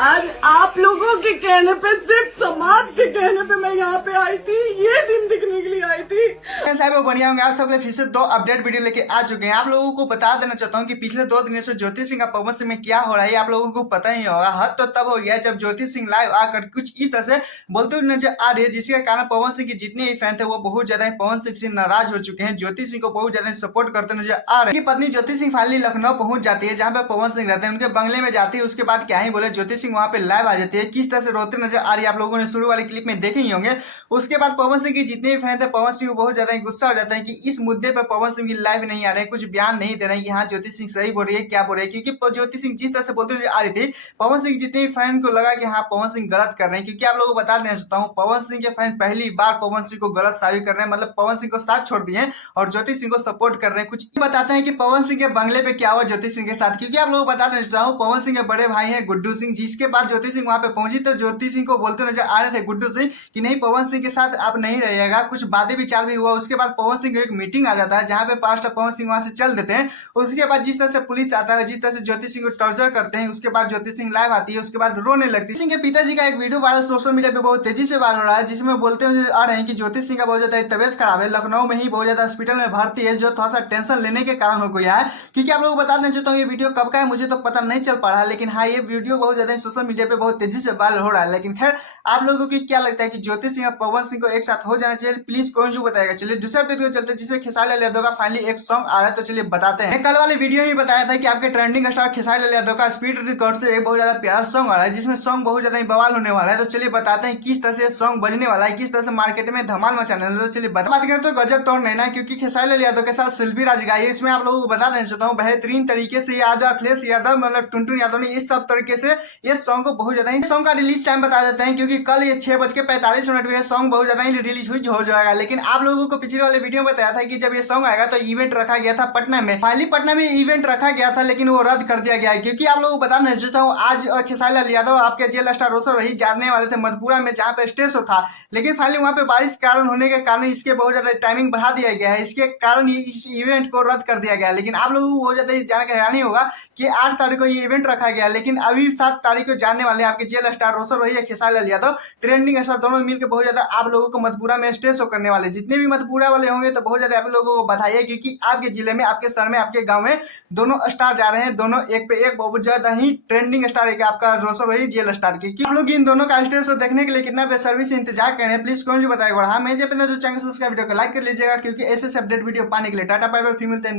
आज आप लोगों के कहने पे, सिर्फ समाज के कहने पे मैं यहाँ पे आई थी, ये दिन दिखने के लिए आई थी। साहब बढ़िया होंगे आप सब फिर से दो अपडेट वीडियो लेके आ चुके हैं। आप लोगों को बता देना चाहता हूँ कि पिछले 2 दिनों से ज्योति सिंह का पवन सिंह में क्या हो रहा है आप लोगों को पता ही होगा। हद तो तब हो गया जब ज्योति सिंह लाइव आकर कुछ इस तरह से बोलते हुए नजर आ रही है, जिसके कारण पवन सिंह के जितने भी फैन थे वो बहुत ज्यादा पवन सिंह से नाराज हो चुके हैं। ज्योति सिंह को बहुत ज्यादा सपोर्ट करते नजर आ रहे हैं। पत्नी ज्योति सिंह फाइनली लखनऊ पहुंच जाती है, जहां पे पवन सिंह रहते हैं, उनके बंगले में जाती है। उसके बाद क्या ही बोले, ज्योति सिंह वहां पे लाइव आ जाती है, किस तरह से रोते नजर आ रही है आप लोगों ने शुरू वाले क्लिप में देखे ही होंगे। उसके बाद पवन सिंह के जितने भी फैन थे, पवन सिंह बहुत ज्यादा गुस्सा हो जाता है कि इस मुद्दे पर पवन सिंह की लाइव नहीं आ रहे, कुछ बयान नहीं दे रहे हैं कि हाँ ज्योति सिंह सही बोल रही है क्या बोल रही है। क्योंकि ज्योति सिंह जिस तरह से बोलते हुए आ रही थी, पवन सिंह जितने भी फैन को लगा कि हाँ पवन सिंह गलत कर रहे हैं। क्योंकि आप लोगों को बता देना चाहता हूँ, पवन सिंह के फैन पहली बार पवन सिंह को गलत साबित कर रहे हैं, मतलब पवन सिंह को साथ छोड़ दिए हैं और ज्योति सिंह को सपोर्ट कर रहे हैं। कुछ बताते हैं कि पवन सिंह के बंगले पे क्या हुआ ज्योति सिंह के साथ। क्योंकि आप लोगों को बता देना चाहता हूँ, पवन सिंह के बड़े भाई हैं गुड्डू सिंह, जिसके बाद ज्योति सिंह वहां पे पहुंची तो ज्योति सिंह को बोलते नजर आ रहे थे गुड्डू सिंह कि नहीं पवन सिंह के साथ आप नहीं रहिएगा। कुछ बातें विचार भी हुआ। उसके बाद पवन सिंह को एक मीटिंग आ जाता है, जहां पे पास्टर पवन सिंह वहां से चल देते हैं। उसके बाद जिस तरह से पुलिस आता है, जिस तरह से ज्योति सिंह को टॉर्चर करते हैं, उसके बाद ज्योति सिंह लाइव आती है, उसके बाद रोने लगती है। सिंह के पिताजी का एक वीडियो वायरल सोशल मीडिया पे बहुत तेजी से वायरल हो रहा है, जिसमें बोलते हुए आ रहे हैं कि ज्योति सिंह का बहुत ज्यादा तबियत खराब है, लखनऊ में ही बहुत ज्यादा हॉस्पिटल में भर्ती है, जो थोड़ा सा टेंशन लेने के कारण हो गया है। क्योंकि आप लोगों को बता देना चाहता हूँ ये वीडियो कब का है मुझे तो पता नहीं चल पा रहा है, लेकिन हाँ ये वीडियो बहुत ज्यादा सोशल मीडिया पे बहुत तेजी से वायरल हो रहा है। लेकिन खैर आप लोगों को क्या लगता है कि ज्योति सिंह और पवन सिंह को एक साथ हो जाना चाहिए? प्लीज कमेंट जो बताएगा। चलिए दूसरे अपडेट को चलते, जिसमें खेसारी लाल यादव का फाइनली एक सॉन्ग आ रहा है, तो चलिए बताते हैं। कल वाले वीडियो में बताया था कि आपके ट्रेंडिंग स्टार खेसारी लाल यादव का स्पीड रिकॉर्ड से एक बहुत ज्यादा प्यारा सॉन्ग आ रहा है, जिसमें सॉन्ग बहुत ज्यादा बवाल होने वाला है। तो चलिए बताते हैं किस तरह से सॉन्ग बजने वाला है, किस तरह से मार्केट में धमाल मचाने वाला है। तो चलिए बात करें तो गजब तोड़ नहीं ना, क्योंकि खेसारी लाल यादव के साथ शिल्पी राज गाई है। इसमें आप लोगों को बता देना चाहता हूँ बेहतरीन तरीके से यादव, अखिलेश यादव, मतलब टुनटुन यादव ने इस सब तरीके से ये सॉन्ग को बहुत ज्यादा, सॉन्ग का रिलीज टाइम बता देते हैं, क्योंकि कल ये 6:45 पे सॉन्ग बहुत ज्यादा ही रिलीज हुई हो जाएगा। लेकिन आप लोगों को पिछले वाले वीडियो में बताया था कि जब ये सॉन्ग आएगा तो इवेंट रखा गया था पटना में। फाइनली पटना में इवेंट रखा गया था, लेकिन वो रद्द कर दिया गया है। क्योंकि आप लोगों को बताना चाहता हूँ, आज खेसारी लाल यादव आपके जेल स्टार रोसर वही जाने वाले थे मधुपुरा में, जहाँ पे स्टेज शो था, लेकिन फाइनली वहाँ पे बारिश कारण होने के कारण इसके बहुत ज्यादा टाइमिंग बढ़ा दिया गया है। इसके कारण इस इवेंट को रद्द कर दिया गया है। लेकिन आप लोगों को बहुत ज्यादा जान के हैरानी होगा कि 8 तारीख को ये इवेंट रखा गया, लेकिन अभी 7 तारीख को जाने वाले आपके जेल स्टार रोसर वही है खेसारी लाल यादव, ट्रेंडिंग स्टार दोनों मिलकर बहुत ज्यादा आप लोगों को मधुपुरा में स्टेज शो करने वाले। जितने भी मधुपुरा वाले होंगे तो बहुत ज्यादा आप लोगों को बधाई है, क्योंकि आपके जिले में, आपके शहर में, आपके गांव में दोनों स्टार जा रहे हैं, दोनों एक पे एक बहुत ज्यादा ही ट्रेंडिंग स्टार है आपका रोसर वही जेल स्टार के। आप लोग इन दोनों का स्टेज शो देखने के लिए कितना बेसब्री से इंतजार कर रहे हैं, प्लीज कमेंट बताइएगा। हाँ मैं जो चैनल सब्सक्राइब वीडियो को लाइक कर लीजिएगा, क्योंकि ऐसे अपडेट वीडियो पाने के लिए। टाटा बाय बाय, फिर मिलते हैं।